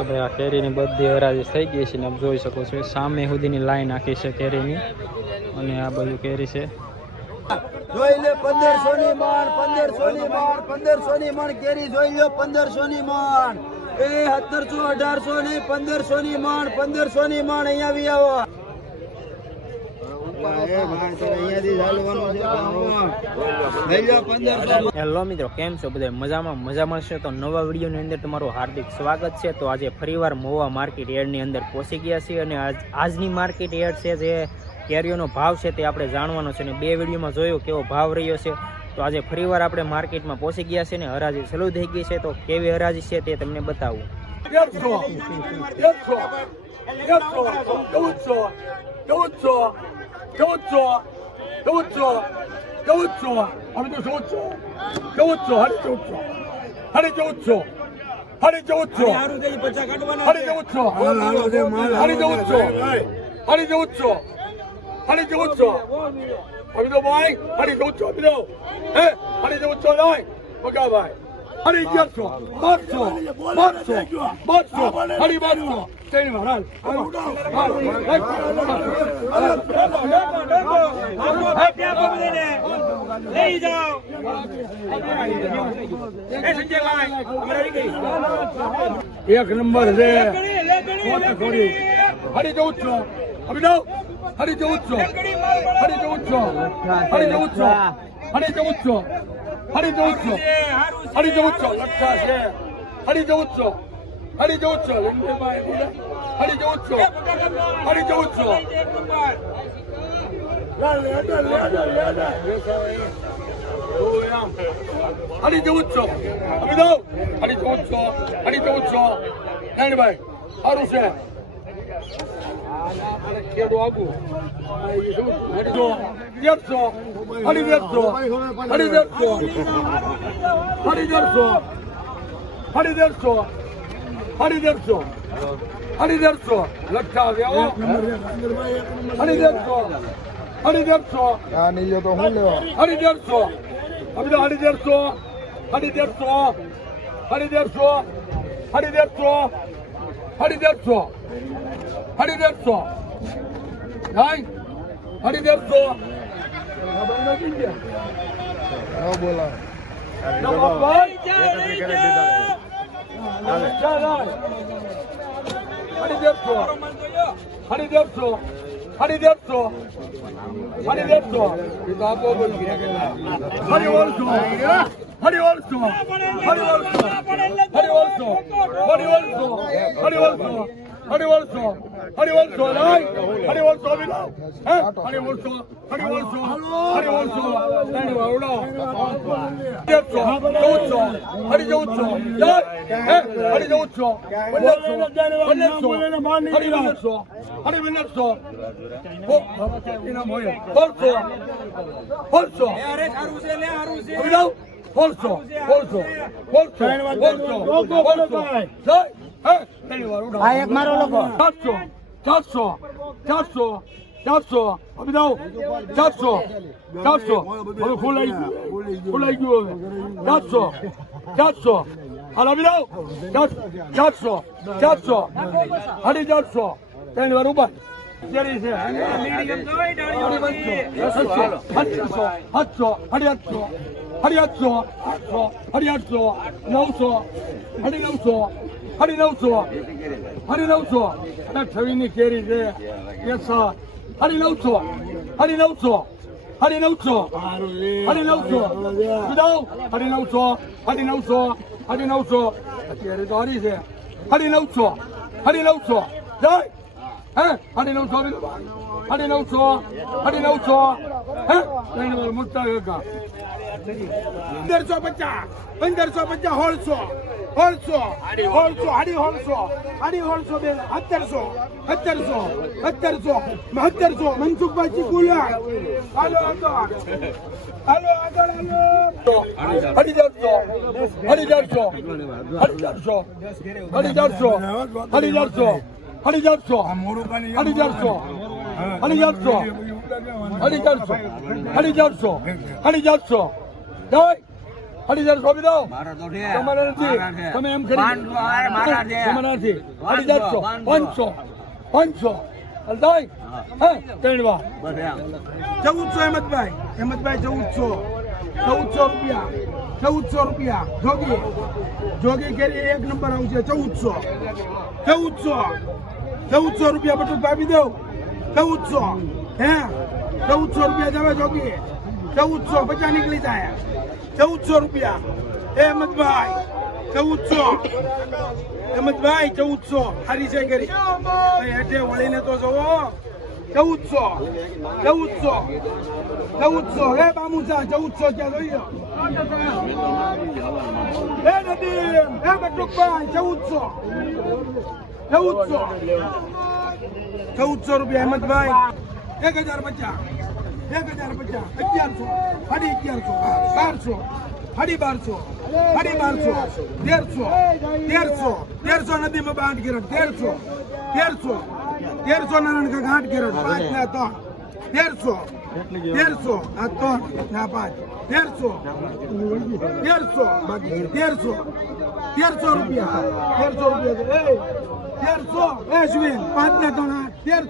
તો ભાઈ આ કેરીની બધી હરાજી થઈ ગઈ છે ને આપ જોઈ શકો છો સામે સુધીની લાઈન આખી છે કેરીની અને આ બધું કેરી છે જોઈ લે 1500 ની માણ 1500 ની માણ 1500 ની માણ કેરી જોઈ લો 1500 ની માણ એ 1700 1800 ની 1500 ની માણ 1500 ની માણ અહીંયા આવી આવો હેલો મિત્રો, કેમ છો બધા? મજામાં છે તો નવા વિડીયોની અંદર તમારું હાર્દિક સ્વાગત છે. તો આજે ફરીવાર મહુવા માર્કેટ યાર્ડની અંદર પહોંચી ગયા છીએ અને આજની માર્કેટ યાર્ડ છે જે કેરીઓનો ભાવ છે તે આપણે જાણવાનો છે અને બે વિડીયોમાં જોયો કેવો ભાવ રહ્યો છે. તો આજે ફરીવાર આપણે માર્કેટમાં પહોંચી ગયા છે ને હરાજી શરૂ થઈ ગઈ છે. તો કેવી હરાજી છે તે તમને બતાવું. 1 નંબર છે હરી 1400 અભિનવ હરી 1400 લક્ષા છે હરી 1400 મનસુખભાઈ ચીકુલા 4,500 આપી દો. મારા તો છે. તમારે નથી. મારા છે. તમે એમ કરી 500 આ મારા છે. તમારે નથી. 4,500, 500 હલતાઈ હા ત્રણ વાર બસ એમ. 1400 હેમંતભાઈ 1400 રૂપિયા 1400 રૂપિયા જોગી કેરી એક નંબર આવશે 1400 રૂપિયા બટુક આપી દઉં 1400 હે 1400 રૂપિયા જવા જોગી 1450 નીકળી જાય 1400 રૂપિયા હેમંતભાઈ 1400 હારી છે કરી ભાઈ હેઠે વળીને તો જોવો 1400 હે બામુસા 1400 ક્યાં જોઈએ હે નદીમ હે બટુકભાઈ 1400 રૂપિયા હેમંતભાઈ 1050 1150 1150 1100 1200 1300 નદીમાં બાંધ કિરણ 1300 નારાયણ કા ઘાટ કિરણ 5 ના 3 1300 આ 3 ના 5 1300 બાકી 1300 રૂપિયા 1300 એ શ્વીન 5 ના 3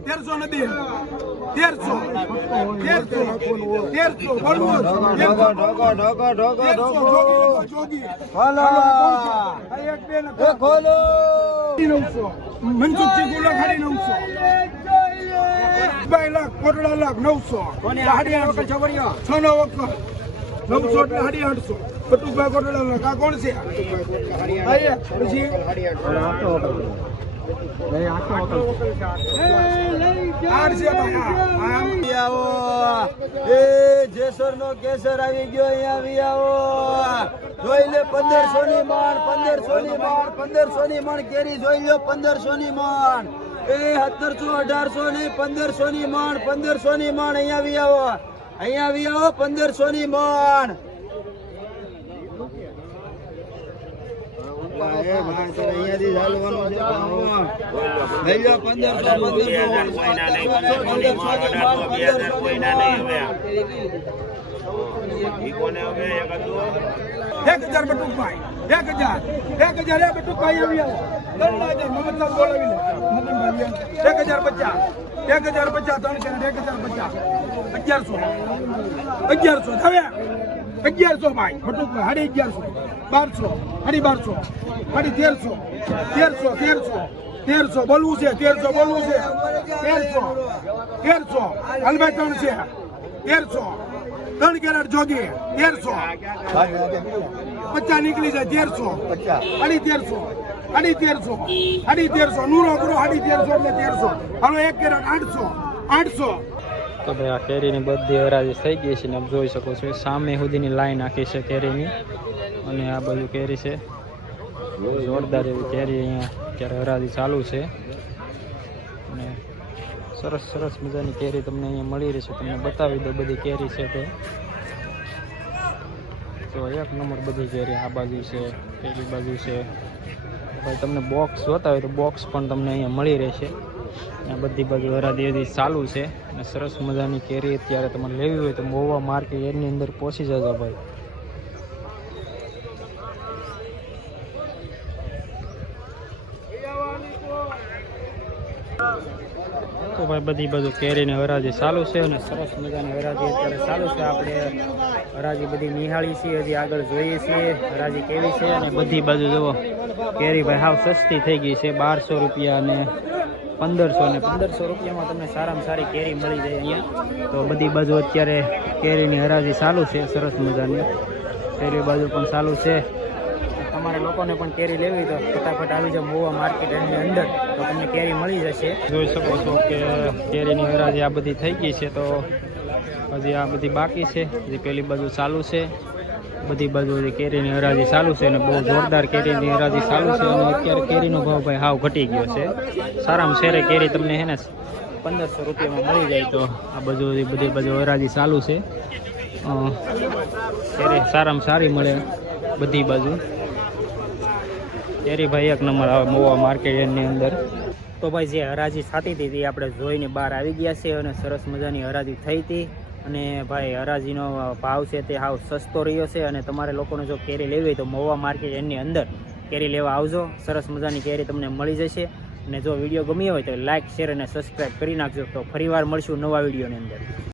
1300 નદી 1300 બોલવું જોગી ખોલો. એ ખોલો. 900 મનસુખજી ગુલા ખાલી 900 2 લાખ કોટડા લાખ 900 સાડી 800 છોકરીઓ 6 નો વખત 900 એટલે સાડી 800 બટુકભાઈ કોટડા લાખ આ કોણ છે પછી આવો. એ જેસર નો કેસર આવી ગયો અહીંયા આવી આવો. જોઈ લે 1500 ની માણ 1500 ની માણ 1500 ની માણ કેરી જોઈ લો 1500 ની માણ. એ 1700 1800 ની 1500 ની માણ 1500 ની માણ અહીંયા આવી આવો 1500 ની માણ. અહીંયાથી ચાલવાનું છે. લઈ લો 1000 બટુકભાઈ 1000 એ બટુકભાઈ આવી આવો 3000 મમદ સાહેબ બોલાવી લે 1050 1150 હવે 1100 ભાઈ બટુકભાઈ 1150 1300 બોલવું છે 1300 બોલવું છે 1300 હલભાઈ 3 છે 1300 3 કેરેટ જોગી 1300 નીકળી જાય 1300 નૂરો કરો 1300 એટલે 1300 હાલો 1 કેરેટ 800 તો ભાઈ આ કેરીની બધી હરાજી થઈ ગઈ છે ને આપ જોઈ શકો છો સામે સુધીની લાઈન આખી છે કેરીની અને આ બધું કેરી છે જોરદાર એવી કેરી અહીંયા અત્યારે હરાજી ચાલુ છે અને સરસ સરસ મજાની કેરી તમને અહીંયા મળી રહેશે તમને બતાવી દો બધી કેરી છે તે તો એક નંબર બધી કેરી આ બાજુ છે પેલી બાજુ છે ભાઈ તમને બોક્સ જોતા હોય તો બોક્સ પણ તમને અહીંયા મળી રહેશે આ બધી બાજુ હરાજી હજી ચાલુ છે અને સરસ મજાની કેરી અત્યારે તમારે લેવી હોય તો મહુવા માર્કેટ એની અંદર પહોંચી જજો ભાઈ. તો ભાઈ બધી બાજુ કેરીની હરાજી ચાલુ છે અને સરસ મજાની હરાજી અત્યારે ચાલુ છે. આપણે હરાજી બધી નિહાળી છીએ હજી આગળ જોઈએ છીએ હરાજી કેવી છે અને બધી બાજુ જુઓ કેરી ભાઈ હાવ સસ્તી થઈ ગઈ છે 1200 રૂપિયા અને 1500 અને 1500 રૂપિયામાં તમને સારામાં સારી કેરી મળી જાય અહીંયા. તો બધી બાજુ અત્યારે કેરીની હરાજી ચાલુ છે સરસ મજાની પેલી બાજુ પણ ચાલુ છે. તમારે લોકોને પણ કેરી લેવી તો ફટાફટ આવી જાઓ મહુવા માર્કેટ એની અંદર તો તમને કેરી મળી જશે. જોઈ શકો છો કે કેરીની હરાજી આ બધી થઈ ગઈ છે તો હજી આ બધી બાકી છે હજી પેલી બાજુ ચાલુ છે બધી બાજુ હજી કેરીની હરાજી ચાલુ છે અને બહુ જોરદાર કેરીની હરાજી ચાલુ છે અને અત્યારે કેરીનો ભાવ ભાઈ હાવ ઘટી ગયો છે. સારામાં શેરે કેરી તમને હે ને 1500 રૂપિયામાં મળી જાય તો આ બધું બધી બાજુ હરાજી ચાલુ છે. કેરી સારામાં સારી મળે બધી બાજુ કેરી ભાઈ એક નંબર આવે મહુવા માર્કેટની અંદર. તો ભાઈ જે હરાજી થતી હતી તે આપણે જોઈને બહાર આવી ગયા છે અને સરસ મજાની હરાજી થઈ હતી અને ભાઈ હરાજીનો ભાવ છે તે હાવ સસ્તો રહ્યો છે. અને તમારે લોકોને જો કેરી લેવી હોય તો મહુવા માર્કેટ એની અંદર કેરી લેવા આવજો. સરસ મજાની કેરી તમને મળી જશે. અને જો વિડીયો ગમ્યો હોય તો લાઇક શેર અને સબસ્ક્રાઈબ કરી નાખજો. તો ફરીવાર મળશું નવા વિડીયોની અંદર.